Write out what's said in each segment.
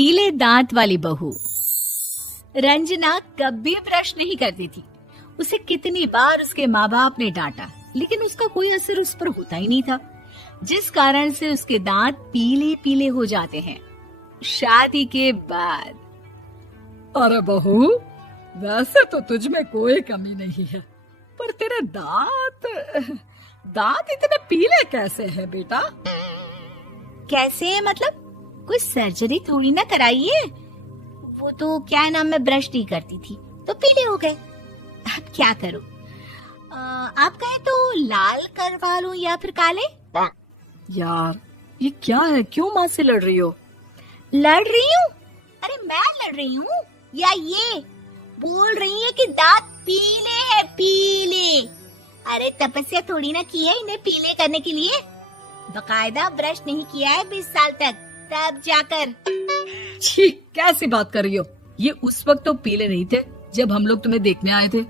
पीले दांत वाली बहू। रंजना कभी ब्रश नहीं करती थी। उसे कितनी बार उसके माँ बाप ने डांटा, लेकिन उसका कोई असर उस पर होता ही नहीं था, जिस कारण से उसके दांत पीले पीले हो जाते हैं। शादी के बाद। अरे बहू, वैसे तो तुझ में कोई कमी नहीं है, पर तेरे दांत इतने पीले कैसे हैं बेटा? कैसे मतलब? कोई सर्जरी थोड़ी ना कराइए। वो तो क्या नाम, मैं ब्रश नहीं करती थी तो पीले हो गए। अब क्या करूं? आप कहे तो लाल करवा लूं या फिर काले? यार ये क्या है, क्यों माँ से लड़ रही हो? लड़ रही हूँ? अरे मैं लड़ रही हूँ या ये बोल रही है कि दांत पीले हैं, पीले। अरे तपस्या थोड़ी ना की है इन्हें पीले करने के लिए। बकायदा ब्रश नहीं किया है 20 साल तक, तब जाकर। छी, कैसी बात कर रही हो? ये उस वक्त तो पीले नहीं थे जब हम लोग तुम्हें देखने आए थे।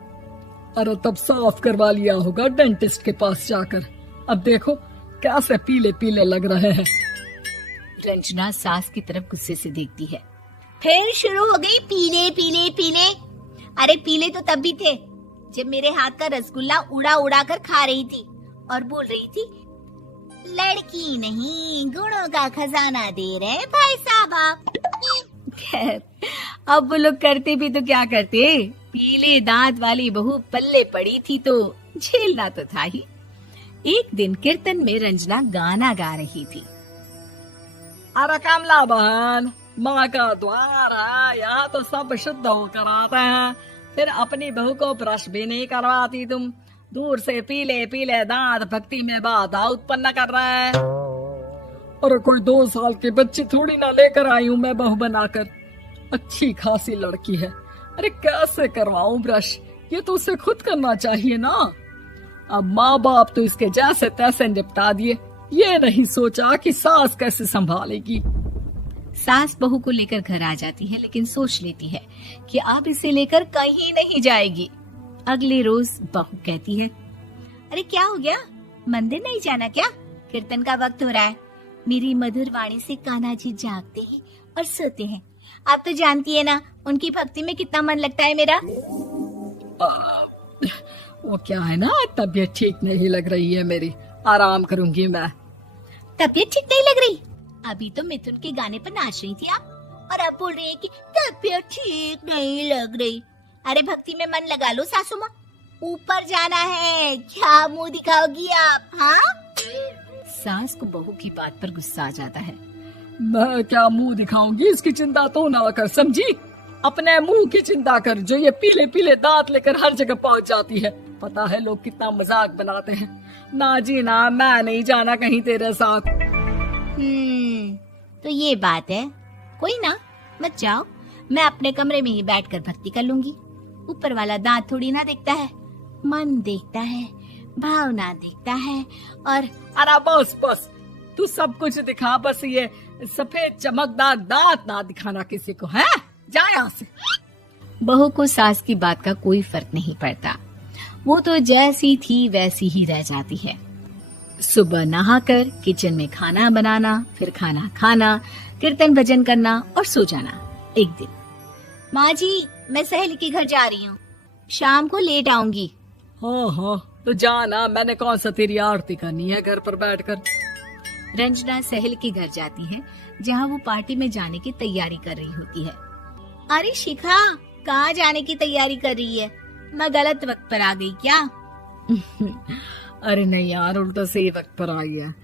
अरे तब साफ करवा लिया होगा डेंटिस्ट के पास जाकर। अब देखो कैसे पीले पीले लग रहे हैं। रंजना सास की तरफ गुस्से से देखती है। फिर शुरू हो गई पीले पीले पीले। अरे पीले तो तब भी थे जब मेरे हाथ का रसगुल्ला उड़ा उड़ा कर खा रही थी और बोल रही थी, लड़की नहीं गुणों का खजाना दे रहे भाई साहब आप। खैर, अब वो लोग करते भी तो क्या करते, पीले दांत वाली बहू पल्ले पड़ी थी तो झेलना तो था ही। एक दिन कीर्तन में रंजना गाना गा रही थी। अरे कमला बहन, माँ का द्वार है, यहाँ तो सब शुद्ध होकर आते हैं, फिर अपनी बहू को ब्रश भी नहीं करवाती तुम। दूर से पीले पीले दांत भक्ति में बाधा उत्पन्न कर रहे हैं। अरे कोई 2 साल के बच्चे थोड़ी ना लेकर आई हूँ मैं बहू बनाकर। अच्छी खासी लड़की है, अरे कैसे करवाऊं ब्रश? ये तो उसे खुद करना चाहिए ना। अब माँ बाप तो इसके जैसे तैसे निपटा दिए, ये नहीं सोचा कि सास कैसे संभालेगी। सास बहू को लेकर घर आ जाती है, लेकिन सोच लेती है कि अब इसे लेकर कहीं नहीं जाएगी। अगले रोज बहू कहती है, अरे क्या हो गया, मंदिर नहीं जाना क्या? कीर्तन का वक्त हो रहा है। मेरी मधुर वाणी से कान्हा जी जागते हैं और सोते हैं। आप तो जानती है ना उनकी भक्ति में कितना मन लगता है मेरा। वो क्या है ना, तबीयत ठीक नहीं लग रही है मेरी, आराम करूंगी मैं। तबीयत ठीक नहीं लग रही? अभी तो मिथुन के गाने पर नाच रही थी आप, और अब बोल रही है कि तबीयत ठीक नहीं लग रही। अरे भक्ति में मन लगा लो सासू माँ, ऊपर जाना है, क्या मुंह दिखाओगी आप? हाँ? सास को बहू की बात पर गुस्सा आ जाता है। मैं क्या मुंह दिखाऊंगी, इसकी चिंता तो ना कर, समझी? अपने मुंह की चिंता कर, जो ये पीले पीले दांत लेकर हर जगह पहुंच जाती है। पता है लोग कितना मजाक बनाते हैं। ना जी ना, मैं नहीं जाना कहीं तेरे साथ। तो ये बात है। कोई ना, मत जाओ, मैं अपने कमरे में ही बैठकर भक्ति कर लूंगी। ऊपर वाला दांत थोड़ी ना देखता है, मन देखता है, भावना देखता है। और अरे बस बस, तू सब कुछ दिखा, बस ये सफेद चमकदार दांत ना दिखाना किसी को, है? जा यहाँ से। बहू को सास की बात का कोई फर्क नहीं पड़ता, वो तो जैसी थी वैसी ही रह जाती है। सुबह नहाकर किचन में खाना बनाना, फिर खाना खाना, कीर्तन भजन करना और सो जाना। एक दिन, माँ जी मैं सहेली के घर जा रही हूँ, शाम को लेट आऊंगी। हाँ, तो जाना, मैंने कौन सा तेरी आरती करनी है घर पर बैठकर। रंजना सहेली के घर जाती है, जहाँ वो पार्टी में जाने की तैयारी कर रही होती है। अरे शिखा, कहाँ जाने की तैयारी कर रही है? मैं गलत वक्त पर आ गई क्या? अरे नहीं यार, उल्टा सही वक्त पर आई है।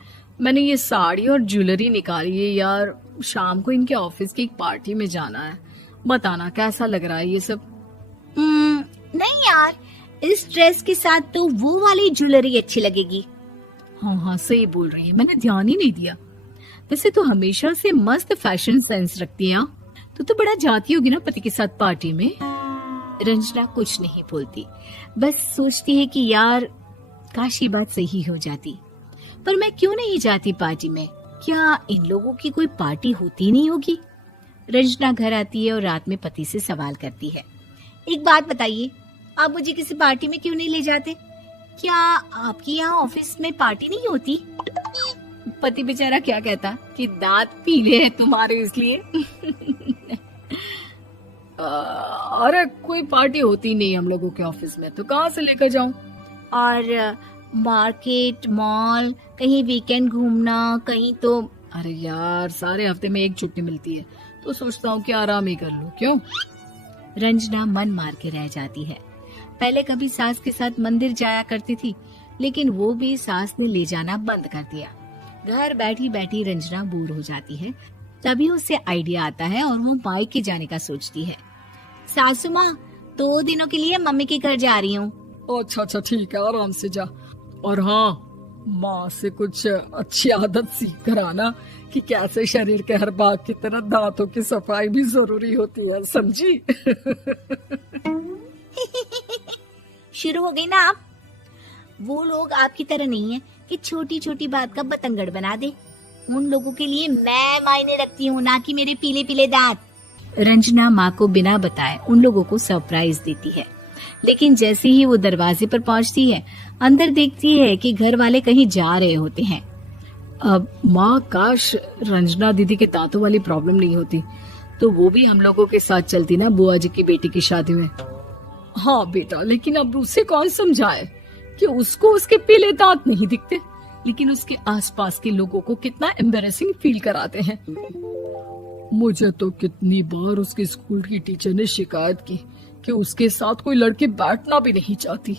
मैंने ये साड़ी और ज्वेलरी निकाली है यार, शाम को इनके ऑफिस की एक पार्टी में जाना है। बताना कैसा लग रहा है ये सब? नहीं यार, इस ड्रेस के साथ तो वो वाली ज्वेलरी अच्छी लगेगी। हाँ, सही बोल रही है, मैंने ध्यान ही नहीं दिया। वैसे तो हमेशा से मस्त फैशन सेंस रखती है। तो बड़ा जाती होगी ना पति के साथ पार्टी में। रंजना कुछ नहीं बोलती, बस सोचती है कि यार काश ये बात सही हो जाती, पर मैं क्यों नहीं जाती पार्टी में? क्या इन लोगों की कोई पार्टी होती नहीं होगी? रंजना घर आती है और रात में पति से सवाल करती है, एक बात बताइए, आप मुझे किसी पार्टी में क्यों नहीं ले जाते? क्या आपकी यहाँ ऑफिस में पार्टी नहीं होती? पति बेचारा क्या कहता कि दांत पीले हैं तुम्हारे इसलिए। अरे कोई पार्टी होती नहीं हम लोगों के ऑफिस में, तो कहाँ से लेकर जाऊं? और मार्केट, मॉल, कहीं वीकेंड घूमना, कहीं तो। अरे यार सारे हफ्ते में एक छुट्टी मिलती है, तो सोचता हूँ कि आराम ही कर लूं। क्यों? रंजना मन मार के रह जाती है। पहले कभी सास के साथ मंदिर जाया करती थी, लेकिन वो भी सास ने ले जाना बंद कर दिया। घर बैठी बैठी रंजना बोर हो जाती है। तभी उसे आइडिया आता है और वो मायके जाने का सोचती है। सासू माँ, 2 दिनों के लिए मम्मी के घर जा रही हूँ। अच्छा अच्छा ठीक है, आराम से जा। और हाँ, माँ से कुछ अच्छी आदत सीख कर आना कि कैसे शरीर के हर भाग की तरह दांतों की सफाई भी जरूरी होती है, समझी? शुरू हो गई ना आप। वो लोग आपकी तरह नहीं है कि छोटी छोटी बात का बतंगड़ बना दे। उन लोगों के लिए मैं मायने रखती हूँ, ना कि मेरे पीले पीले दांत। रंजना माँ को बिना बताए उन लोगों को सरप्राइज देती है, लेकिन जैसे ही वो दरवाजे पर पहुंचती है, अंदर देखती है कि घर वाले कहीं जा रहे होते हैं। अब माँ, काश रंजना दीदी के दांतों वाली प्रॉब्लम नहीं होती, तो वो भी हम लोगों के साथ चलती ना बुआ जी की बेटी की शादी में। हाँ बेटा, लेकिन अब उसे कौन समझाए कि उसको उसके पीले दांत नहीं दिखते, लेकिन उसके आसपास के लोगों को कितना एम्बैरेसिंग फील कराते हैं। मुझे तो कितनी बार उसके स्कूल की टीचर ने शिकायत की कि उसके साथ कोई लड़की बैठना भी नहीं चाहती,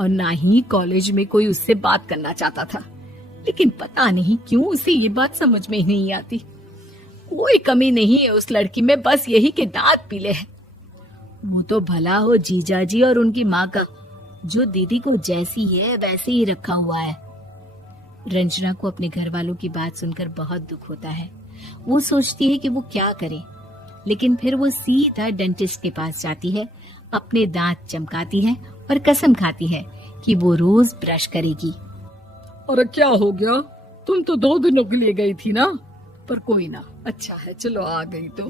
और ना ही कॉलेज में कोई उससे बात करना चाहता था। लेकिन पता नहीं क्यों उसे ये बात समझ में ही नहीं आती। कोई कमी नहीं है उस लड़की में, बस यही कि दांत पीले हैं। वो तो भला हो जीजा जी और उनकी माँ का, जो दीदी को जैसी है वैसे ही रखा हुआ है। रंजना को अपने घर वालों की बात सुनकर बहुत दुख होता है। वो सोचती है कि वो क्या करे, लेकिन फिर वो सीधा डेंटिस्ट के पास जाती है, अपने दांत चमकाती है और कसम खाती है कि वो रोज ब्रश करेगी। अरे क्या हो गया? तुम तो 2 दिनों के लिए गई थी ना, पर कोई ना, अच्छा है, चलो आ गई तो।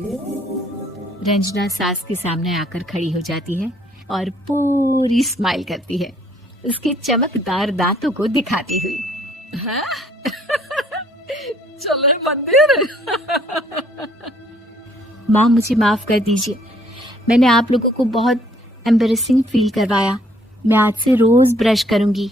रंजना सास के सामने आकर खड़ी हो जाती है और पूरी स्माइल करती है, उसके चमकदार दांतों को दिखाती हुई। है? चले मंदिर। माँ, मुझे माफ कर दीजिए, मैंने आप लोगों को बहुत एम्बैरेसिंग फील करवाया। मैं आज से रोज ब्रश करूंगी।